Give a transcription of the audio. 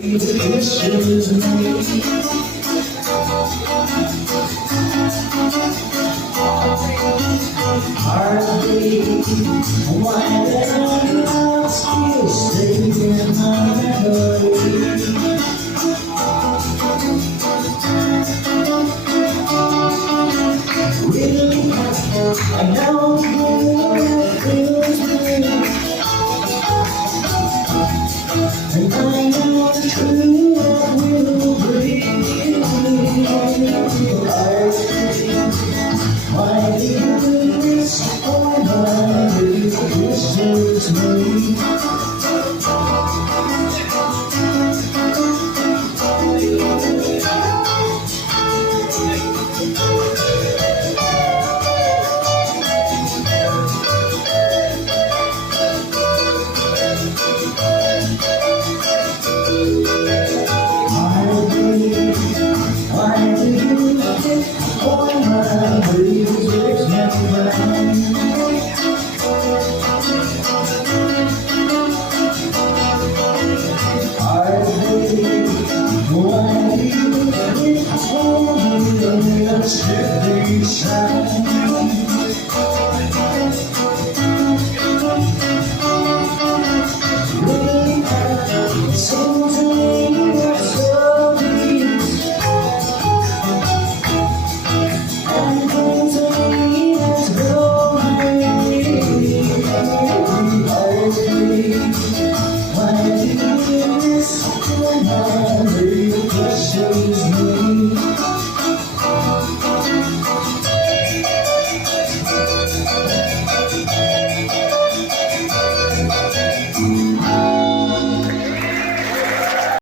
This is me. Heartbeat, why did I still stay in my memory? Really, I know it feels me, and I know the true love will bring me. Why do you do this? Oh, why do you this to me? Seems